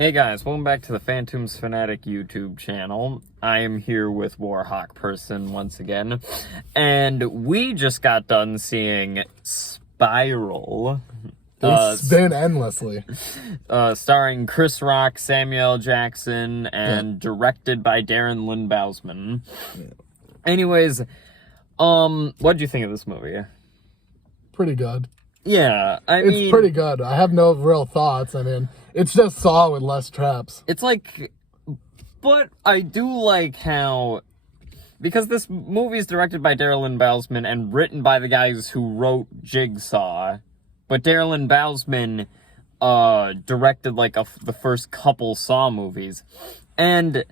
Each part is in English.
Hey guys, welcome back to the Phantoms Fanatic YouTube channel. I am here with Warhawk Person once again, and we just got done seeing Spiral. It's been endlessly. Starring Chris Rock, Samuel L. Jackson, and directed by Darren Lynn Bousman. Yeah. Anyways, what'd you think of this movie? Pretty good. Yeah, it's pretty good. I have no real thoughts. I mean, it's just Saw with less traps. It's like, but I do like how, because this movie is directed by Darren Lynn Bousman and written by the guys who wrote Jigsaw, but Darren Lynn Bousman directed like the first couple Saw movies, and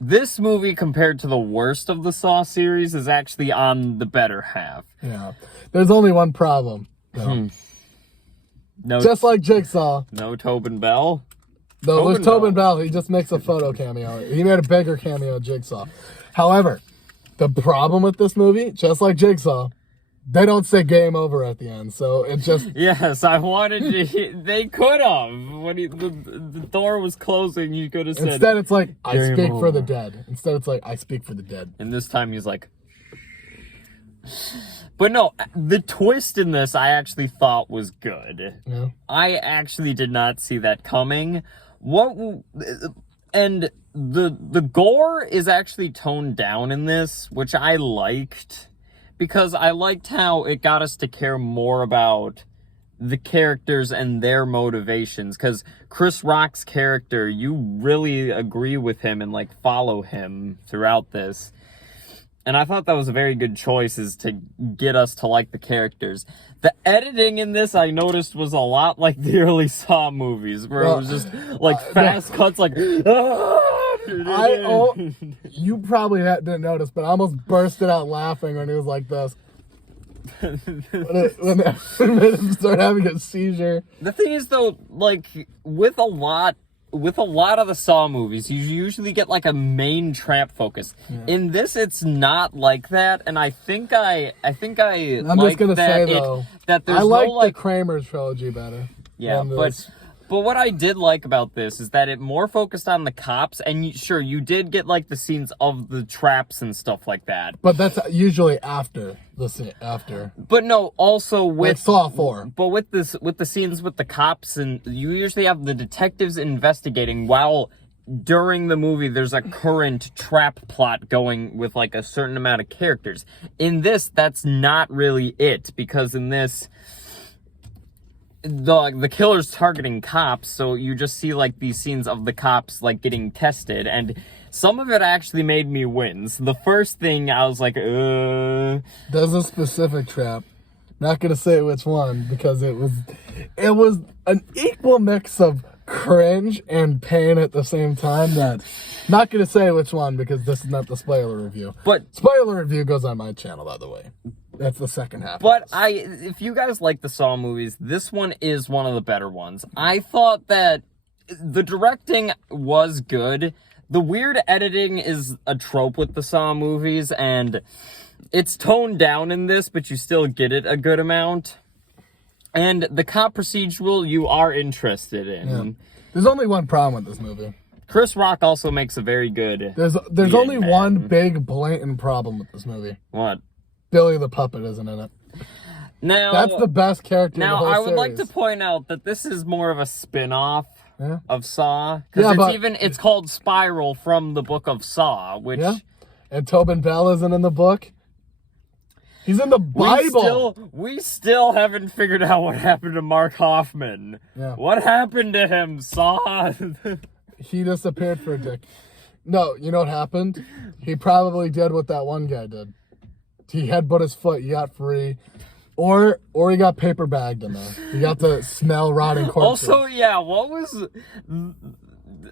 this movie, compared to the worst of the Saw series, is actually on the better half. Yeah, there's only one problem. No, just like Jigsaw. No Tobin Bell? No, there's Tobin Bell. He just makes a photo cameo. He made a bigger cameo of Jigsaw. However, the problem with this movie, just like Jigsaw, they don't say game over at the end. So it just... Yes, I wanted to... They could have. When the door was closing, you could have said... Instead, it's like, I speak for the dead. Instead, it's like, I speak for the dead. And this time, he's like... But no, the twist in this I actually thought was good. Yeah. I actually did not see that coming. And the gore is actually toned down in this, which I liked, because I liked how it got us to care more about the characters and their motivations, because Chris Rock's character, you really agree with him and like follow him throughout this. And I thought that was a very good choice, is to get us to like the characters. The editing in this, I noticed, was a lot like the early Saw movies, where it was just like fast cuts, like... You probably didn't notice, but I almost bursted out laughing when he was like this. when it made him start having a seizure. The thing is, though, like, with a lot of the Saw movies, you usually get like a main trap focus. Yeah. In this, it's not like that, and I'm just gonna say though that there's I like the Kramer trilogy better. Yeah, but what I did like about this is that it more focused on the cops, and you did get like the scenes of the traps and stuff like that. But that's usually after the scene. But no, also with like Saw 4. But with the scenes with the cops, and you usually have the detectives investigating while during the movie there's a current trap plot going with like a certain amount of characters. In this, that's not really it, because in this, the killer's targeting cops, so you just see like these scenes of the cops like getting tested, and some of it actually made me wince. The first thing I was like, There's a specific trap. Not gonna say which one, because it was an equal mix of cringe and pain at the same time. That not gonna say which one, because this is not the spoiler review. But spoiler review goes on my channel, by the way. That's the second half. But if you guys like the Saw movies, this one is one of the better ones. I thought that the directing was good. The weird editing is a trope with the Saw movies, and it's toned down in this, but you still get it a good amount. And the cop procedural you are interested in. Yeah. There's only one problem with this movie. Chris Rock also makes a very good... There's only one big blatant problem with this movie. What? Billy the Puppet isn't in it. Now, that's the best character in the whole series. Now, I would like to point out that this is more of a spin-off of Saw. Because it's called Spiral from the book of Saw, which... Yeah, and Tobin Bell isn't in the book. He's in the Bible. We still haven't figured out what happened to Mark Hoffman. Yeah. What happened to him, Saw? He disappeared for a dick. No, you know what happened? He probably did what that one guy did. He headbutt his foot, he got free. Or he got paper bagged in there. He got to smell rotting corpses. Also, yeah, what was...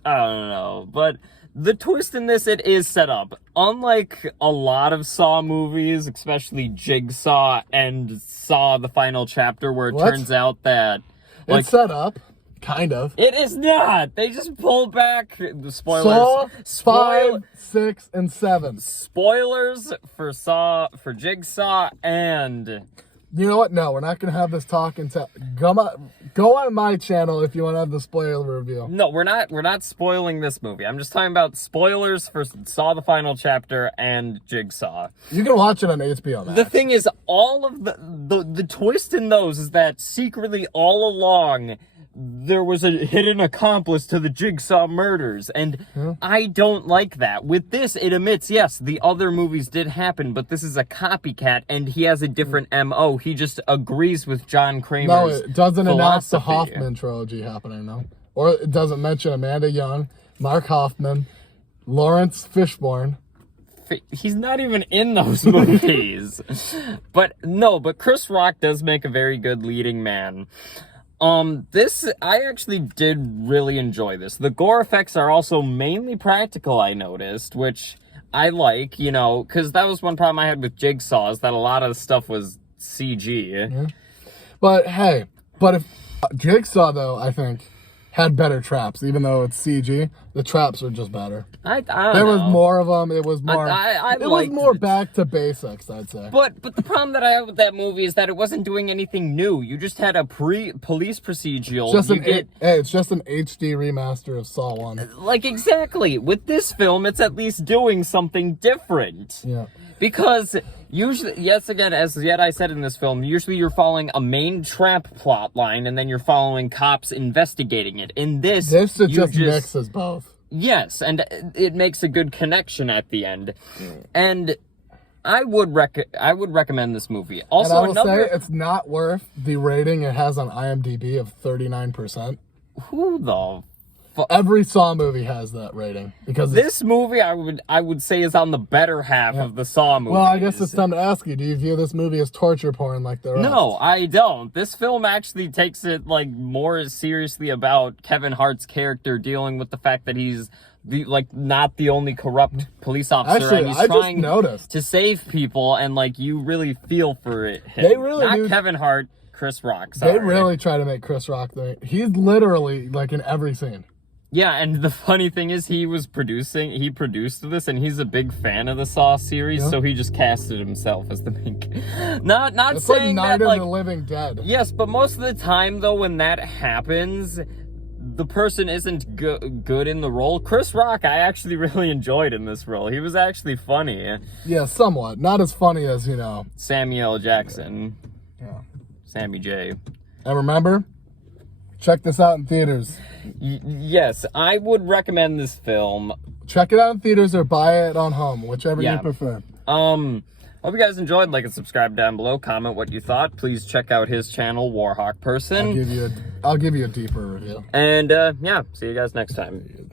I don't know, but the twist in this, it is set up. Unlike a lot of Saw movies, especially Jigsaw and Saw the Final Chapter, where it turns out that... It's set up. Kind of. It is not. They just pull back the spoilers. Saw 5, 6, and 7. Spoilers for Jigsaw and You know what? No, we're not gonna have this talk until go on my channel if you want to have the spoiler review. No, we're not spoiling this movie. I'm just talking about spoilers for Saw the Final Chapter and Jigsaw. You can watch it on HBO Max. The thing is, all of the twist in those is that secretly all along there was a hidden accomplice to the Jigsaw murders, and I don't like that. With this, it admits, yes, the other movies did happen, but this is a copycat, and he has a different MO. He just agrees with John Kramer's No, it doesn't announce the philosophy. Hoffman trilogy happening, no. Or it doesn't mention Amanda Young, Mark Hoffman, Lawrence Fishburne. He's not even in those movies. But Chris Rock does make a very good leading man. I actually did really enjoy this. The gore effects are also mainly practical, I noticed, which I like, you know, because that was one problem I had with Jigsaw, is that a lot of the stuff was CG. Yeah. But hey, if Jigsaw, though, I think, had better traps, even though it's CG. The traps were just better. I don't There know. was more of them. It was more. It was more back to basics, I'd say. But the problem that I have with that movie is that it wasn't doing anything new. You just had a police procedural. It's just an HD remaster of Saw 1. Like, exactly. With this film, it's at least doing something different. Yeah. Because usually, as I said in this film, usually you're following a main trap plot line, and then you're following cops investigating it. In this it just mixes both. Yes, and it makes a good connection at the end. And I would recommend this movie. Also, and I will say it's not worth the rating it has on IMDb of 39%. Who the Every Saw movie has that rating because this movie I would say is on the better half of the Saw movies. Well, I guess it's time to ask you: do you view this movie as torture porn like the rest? No, I don't. This film actually takes it like more seriously about Kevin Hart's character dealing with the fact that he's not the only corrupt police officer. Actually, and he's I trying just noticed to save people, and like you really feel for it. They really not do. Kevin Hart, Chris Rock. Sorry. They really try to make Chris Rock he's literally like in every scene. Yeah, and the funny thing is he produced this, and he's a big fan of the Saw series, so he just casted himself as the main. Not it's saying like Night that of the Living Dead. Yes, but most of the time though, when that happens, the person isn't good in the role. Chris Rock, I actually really enjoyed in this role. He was actually funny. Yeah, somewhat. Not as funny as Samuel L. Jackson. Yeah. Sammy J. And remember, check this out in theaters. Yes, I would recommend this film. Check it out in theaters or buy it on home, whichever you prefer. Hope you guys enjoyed. Like and subscribe down below. Comment what you thought. Please check out his channel, Warhawk Person. I'll give you a deeper review. And yeah, see you guys next time.